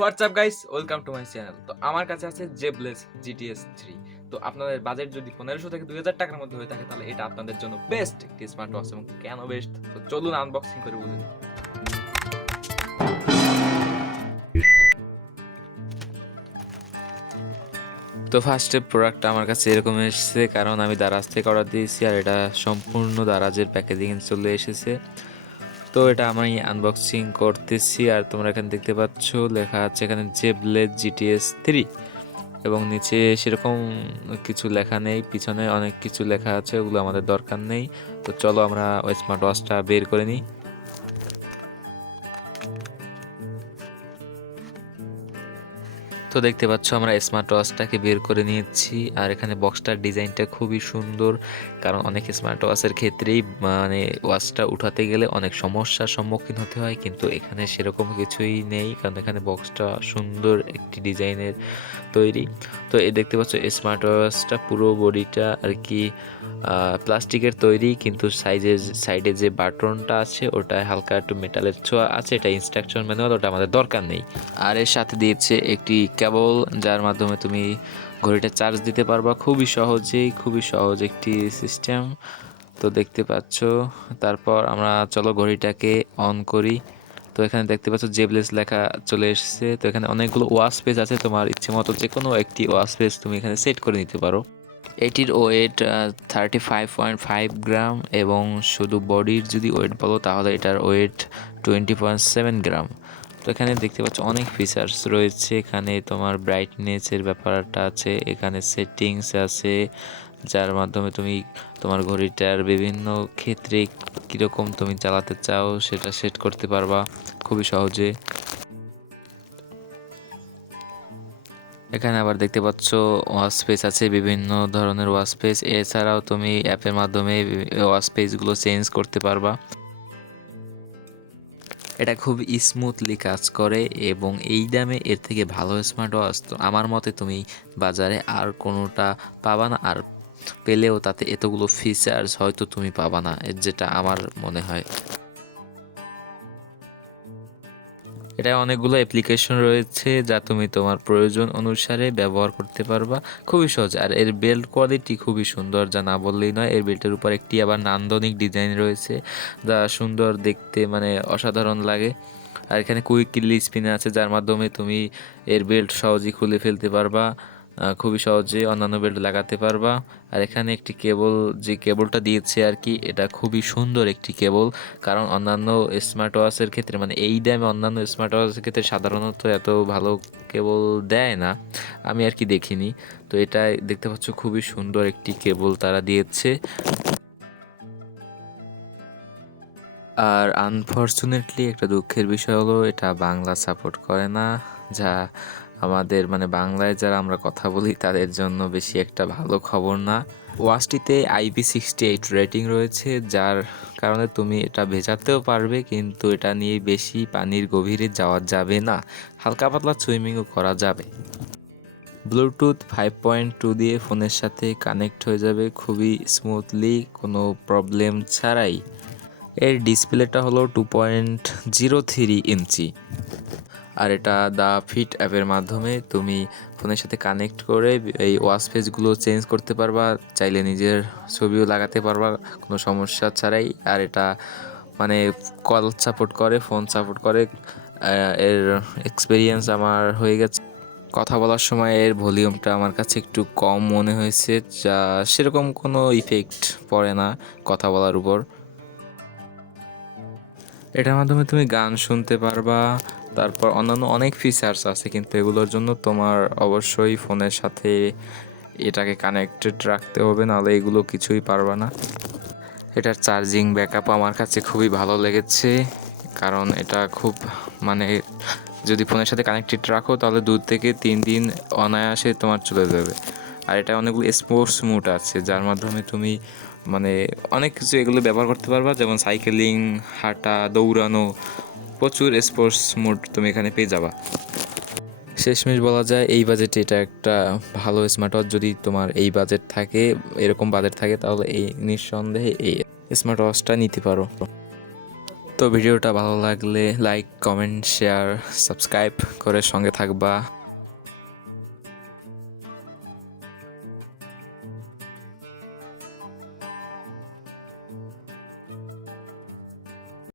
WhatsApp guys, welcome to my channel. তো আমার কাছে আছে জেবলেস জিটিএস 3। তো আপনাদের বাজেট যদি 1500 থেকে 2000 টাকার মধ্যে হয়ে থাকে তাহলে এটা আপনাদের জন্য বেস্ট একটি স্মার্ট ওয়াচ। এবং কেন বেস্ট, তো চলুন আনবক্সিং করে বুঝুন। তো ফার্স্টে প্রোডাক্টটা আমার কাছে এরকম এসেছে, কারণ আমি দারাজ থেকে অর্ডার দিয়েছি আর এটা সম্পূর্ণ দারাজের প্যাকেজিং চলে এসেছে। তো এটা আমি আনবক্সিং করতেছি আর তোমরা এখানে দেখতে পাচ্ছ লেখা আছে এখানে জেবলেস জিটিএস 3 এবং নিচে সেরকম কিছু লেখা নেই, পিছনে অনেক কিছু লেখা আছে, ওগুলো আমাদের দরকার নেই। তো চলো আমরা ওই স্মার্ট ওয়াচটা বের করে নিই। তো দেখতে পাচ্ছ আমরা স্মার্ট ওয়াচটাকে বের করে নিয়েছি আর এখানে বক্সটার ডিজাইনটা খুবই সুন্দর, কারণ অনেক স্মার্ট ওয়াচের ক্ষেত্রেই মানে ওয়াচটা উঠাতে গেলে অনেক সমস্যার সম্মুখীন হতে হয়, কিন্তু এখানে সেরকম কিছুই নেই, কারণ এখানে বক্সটা সুন্দর একটি ডিজাইনের তৈরি। তো এই দেখতে পাচ্ছ স্মার্ট ওয়াচটা পুরো বডিটা আর কি প্লাস্টিকের তৈরি, কিন্তু সাইডে যে বাটনটা আছে ওটা হালকা একটু মেটালের ছোঁয়া আছে। এটা ইনস্ট্রাকশন ম্যানুয়াল, ওটা আমাদের দরকার নেই। আর এর সাথে দিয়েছে একটি কেবল, যার মাধ্যমে তুমি ঘড়িটা চার্জ দিতে পারবা খুবই সহজ একটি সিস্টেম। তো দেখতে পাচ্ছ, তারপর আমরা চলো ঘড়িটাকে অন করি। তো এখানে দেখতে পাচ্ছ জেবলেস লেখা চলে এসেছে। তো এখানে অনেকগুলো ওয়াচ পেজ আছে, তোমার ইচ্ছে মতো যে কোনো একটি ওয়াচ পেজ তুমি এখানে সেট করে নিতে পারো। এটির ওয়েট 35.5 গ্রাম এবং শুধু বডির যদি ওয়েট বলো তাহলে এটার ওয়েট 20.7 গ্রাম। তো এখানে দেখতে পাচ্ছ অনেক ফিচার্স রয়েছে, এখানে তোমার ব্রাইটনেসের ব্যাপারটা আছে, এখানে সেটিংস আছে, যার মাধ্যমে তুমি তোমার ঘড়িটার বিভিন্ন ক্ষেত্রে কীরকম তুমি চালাতে চাও সেটা সেট করতে পারবা খুবই সহজে। এখানে আবার দেখতে পাচ্ছ ওয়াচ পেজ আছে, বিভিন্ন ধরনের ওয়াচ পেজ, এছাড়াও তুমি অ্যাপের মাধ্যমে ওয়াচ পেজগুলো চেঞ্জ করতে পারবা। এটা খুব স্মুথলি কাজ করে এবং এই দামে এর থেকে ভালো স্মার্ট ওয়াচ তো আমার মতে তুমি বাজারে আর কোনোটা পাবা না, আর পেলেও তাতে এতগুলো ফিচার্স হয়তো তুমি পাবা না, যেটা আমার মনে হয়। এটা অনেকগুলো অ্যাপ্লিকেশন রয়েছে যা তুমি তোমার প্রয়োজন অনুসারে ব্যবহার করতে পারবা খুবই সহজ। আর এর বেল্ট কোয়ালিটি খুবই সুন্দর, যা না বললেই নয়। এর বেল্টের উপর একটি আবার নান্দনিক ডিজাইন রয়েছে যা সুন্দর দেখতে, মানে অসাধারণ লাগে। আর এখানে কুইক রিলিজ পিন আছে, যার মাধ্যমে তুমি এর বেল্ট সহজেই খুলে ফেলতে পারবা, খুবই সহজে অন্যান্য বেল্ট লাগাতে পারবা। আর এখানে একটি কেবল, যে কেবলটা দিয়েছে আর কি, এটা খুবই সুন্দর একটি কেবল, কারণ অন্যান্য স্মার্ট ওয়াচের ক্ষেত্রে, মানে এই দামে অন্যান্য স্মার্ট ওয়াচের ক্ষেত্রে সাধারণত এত ভালো কেবল দেয় না, আমি আর কি দেখিনি। তো এটা দেখতে পাচ্ছ খুবই সুন্দর একটি কেবল তারা দিয়েছে। আর আনফর্চুনেটলি একটা দুঃখের বিষয় হলো এটা বাংলা সাপোর্ট করে না, যা আমাদের মানে বাংলায় যারা আমরা কথা বলি তাদের জন্য বেশি একটা ভালো খবর না। ওয়াচটিতে IP68 রেটিং রয়েছে, যার কারণে তুমি এটা ভেজাতেও পারবে, কিন্তু এটা নিয়ে বেশি পানির গভীরে যাওয়া যাবে না, হালকা পাতলা সুইমিংও করা যাবে। ব্লুটুথ 5.2 দিয়ে ফোনের সাথে কানেক্ট হয়ে যাবে খুবই স্মুথলি, কোনো প্রবলেম ছাড়াই। এর ডিসপ্লেটা হলো 2.03 ইঞ্চি। আর এটা দ্য ফিট অ্যাপের মাধ্যমে তুমি ফোনের সাথে কানেক্ট করে এই ওয়াচ পেজগুলো চেঞ্জ করতে পারবা, চাইলে নিজের ছবিও লাগাতে পারবা কোনো সমস্যা ছাড়াই। আর এটা মানে কল সাপোর্ট করে, ফোন সাপোর্ট করে। এর এক্সপিরিয়েন্স আমার হয়ে গেছে। কথা বলার সময় এর ভলিউমটা আমার কাছে একটু কম মনে হয়েছে, যা সেরকম কোনো ইফেক্ট পড়ে না কথা বলার উপর। এটার মাধ্যমে তুমি গান শুনতে পারবা, তারপর অন্যান্য অনেক ফিচার্স আছে, কিন্তু এগুলোর জন্য তোমার অবশ্যই ফোনের সাথে এটাকে কানেক্টেড রাখতে হবে, নাহলে এগুলো কিছুই পারবা না। এটার চার্জিং ব্যাকআপ আমার কাছে খুবই ভালো লেগেছে, কারণ এটা খুব মানে যদি ফোনের সাথে কানেক্টেড রাখো তাহলে 2 থেকে 3 দিন অনায়াসে তোমার চলে যাবে। আর এটা অনেকগুলো স্পোর্টস মোড আছে, যার মাধ্যমে তুমি মানে অনেক কিছু এগুলো ব্যবহার করতে পারবা, যেমন সাইকেলিং, হাঁটা, দৌড়ানো, প্রচুর স্পোর্টস মোড তুমি এখানে পেয়ে যাবা। শেষমেশ বলা যায় এই বাজেটে এটা একটা ভালো স্মার্ট ওয়াচ। যদি তোমার এই বাজেট থাকে, এরকম বাজেট থাকে, তাহলে এই নিঃসন্দেহে এই স্মার্ট ওয়াচটা নিতে পারো। তো ভিডিওটা ভালো লাগলে লাইক, কমেন্ট, শেয়ার, সাবস্ক্রাইব করে সঙ্গে থাকবা।